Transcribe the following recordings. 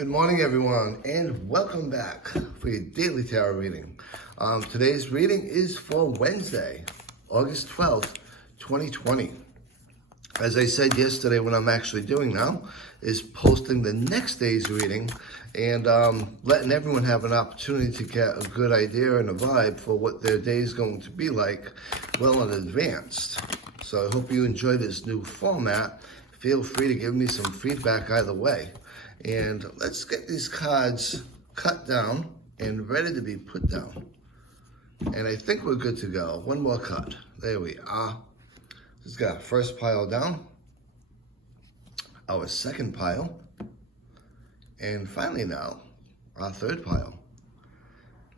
Good morning, everyone, and welcome back for your daily tarot reading. Today's reading is for Wednesday, August 12th, 2020. As I said yesterday, what I'm actually doing now is posting the next day's reading and letting everyone have an opportunity to get a good idea and a vibe for what their day is going to be like well in advance. So I hope you enjoy this new format. Feel free to give me some feedback either way. And let's get these cards cut down and ready to be put down. And I think we're good to go. One more cut. There we are. Just got our first pile down, our second pile, and finally now, our third pile.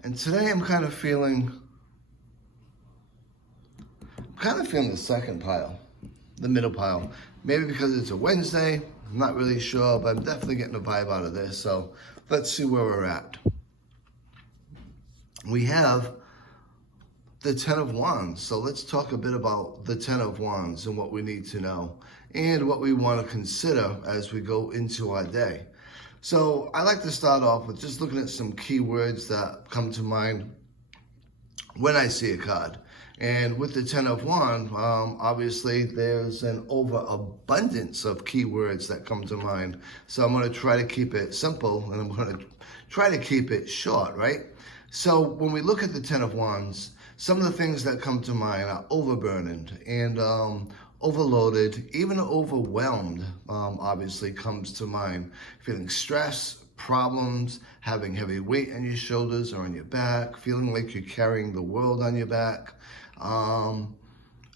And today I'm kind of feeling the second pile, the middle pile. Maybe because it's a Wednesday, I'm not really sure, but I'm definitely getting a vibe out of this. So let's see where we're at. We have the Ten of Wands. So let's talk a bit about the Ten of Wands and what we need to know and what we want to consider as we go into our day. So I like to start off with just looking at some keywords that come to mind when I see a card. And with the Ten of Wands, obviously there's an overabundance of keywords that come to mind. So I'm going to try to keep it simple and I'm going to try to keep it short, right? So when we look at the Ten of Wands, some of the things that come to mind are overburdened and overloaded, even overwhelmed, obviously comes to mind. Feeling stress, problems, having heavy weight on your shoulders or on your back, feeling like you're carrying the world on your back,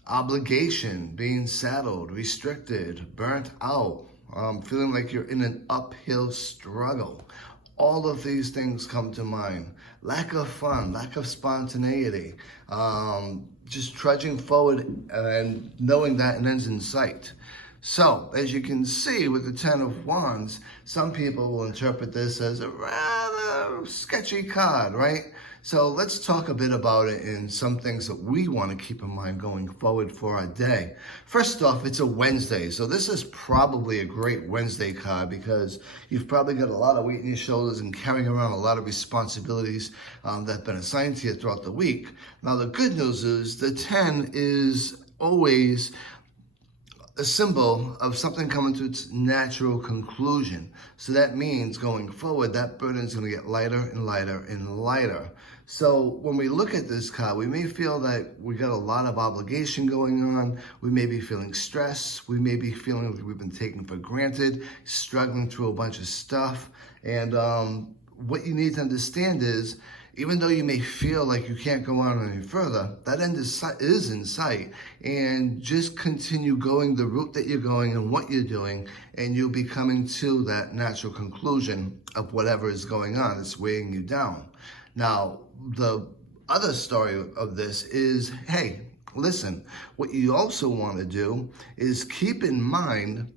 obligation, being saddled, restricted, burnt out, feeling like you're in an uphill struggle. All of these things come to mind. Lack of fun, lack of spontaneity, just trudging forward and knowing that an end's in sight. So, as you can see with the Ten of Wands, some people will interpret this as a rather sketchy card, right? So let's talk a bit about it and some things that we want to keep in mind going forward for our day. First off, it's a Wednesday, so this is probably a great Wednesday card because you've probably got a lot of weight in your shoulders and carrying around a lot of responsibilities that have been assigned to you throughout the week. Now, the good news is the 10 is always a symbol of something coming to its natural conclusion. So that means going forward, that burden is going to get lighter and lighter and lighter. So when we look at this card, we may feel that we got a lot of obligation going on. We may be feeling stress. We may be feeling like we've been taken for granted, struggling through a bunch of stuff. And what you need to understand is, even though you may feel like you can't go on any further, that end is in sight. And just continue going the route that you're going and what you're doing, and you'll be coming to that natural conclusion of whatever is going on that's weighing you down. Now, the other story of this is, hey, listen, what you also want to do is keep in mind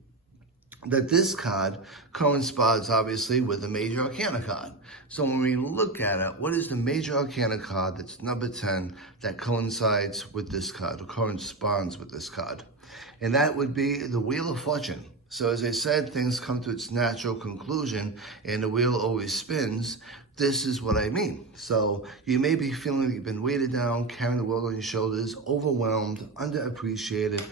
that this card coincides obviously with the Major Arcana card. So when we look at it, what is the Major Arcana card that's number 10 that coincides with this card or corresponds with this card? And that would be the Wheel of Fortune. So as I said, things come to its natural conclusion and the wheel always spins. This is what I mean. So you may be feeling like you've been weighted down, carrying the world on your shoulders, overwhelmed, underappreciated,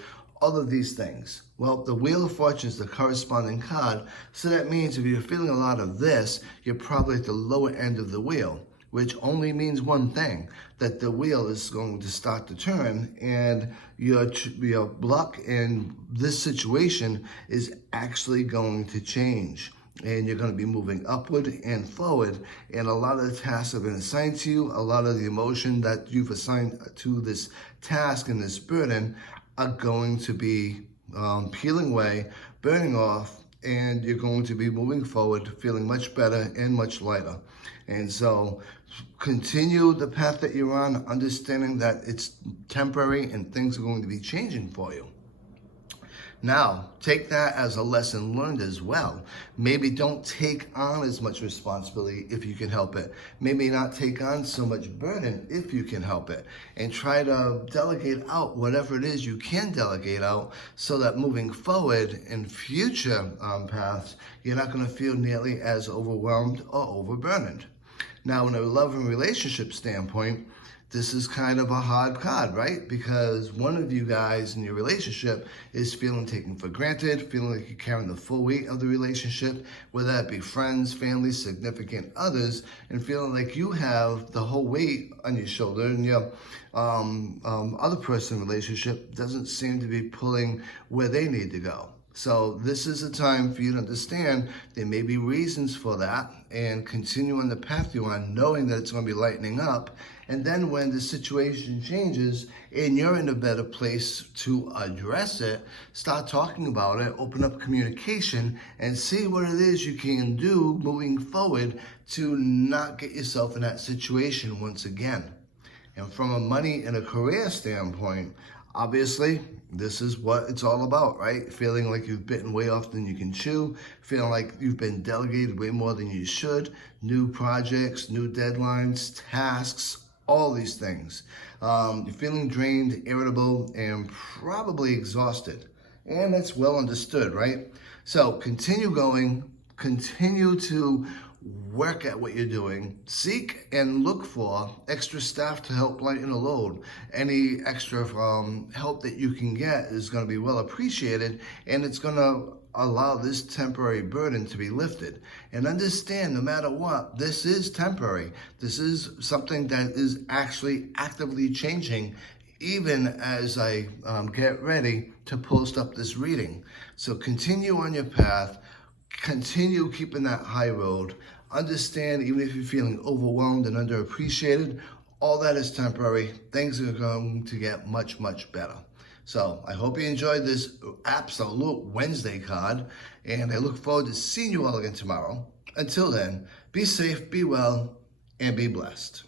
all of these things. Well, the Wheel of Fortune is the corresponding card, so that means if you're feeling a lot of this, you're probably at the lower end of the wheel, which only means one thing, that the wheel is going to start to turn and your luck in this situation is actually going to change. And you're going to be moving upward and forward. And a lot of the tasks have been assigned to you. A lot of the emotion that you've assigned to this task and this burden are going to be peeling away, burning off, and you're going to be moving forward, feeling much better and much lighter. And so continue the path that you're on, understanding that it's temporary and things are going to be changing for you. Now, take that as a lesson learned as well. Maybe don't take on as much responsibility if you can help it. Maybe not take on so much burden if you can help it. And try to delegate out whatever it is you can delegate out so that moving forward in future paths, you're not going to feel nearly as overwhelmed or overburdened. Now, in a love and relationship standpoint, this is kind of a hard card, right? Because one of you guys in your relationship is feeling taken for granted, feeling like you're carrying the full weight of the relationship, whether that be friends, family, significant others, and feeling like you have the whole weight on your shoulder, and your other person relationship doesn't seem to be pulling where they need to go. So this is a time for you to understand there may be reasons for that, and continue on the path you're on, knowing that it's going to be lightening up. And then when the situation changes and you're in a better place to address it, start talking about it, open up communication, and see what it is you can do moving forward to not get yourself in that situation once again. And from a money and a career standpoint, obviously, this is what it's all about, right? Feeling like you've bitten way off than you can chew, feeling like you've been delegated way more than you should, new projects, new deadlines, tasks, all these things. You're feeling drained, irritable, and probably exhausted. And that's well understood, right? So continue going, continue to work at what you're doing. Seek and look for extra staff to help lighten the load. Any extra help that you can get is going to be well appreciated, and it's going to allow this temporary burden to be lifted. And understand, no matter what, this is temporary. This is something that is actually actively changing, even as I get ready to post up this reading. So continue on your path. Continue keeping that high road. Understand, even if you're feeling overwhelmed and underappreciated, all that is temporary. Things are going to get much, much better. So I hope you enjoyed this absolute Wednesday card, and I look forward to seeing you all again tomorrow. Until then, be safe, be well, and be blessed.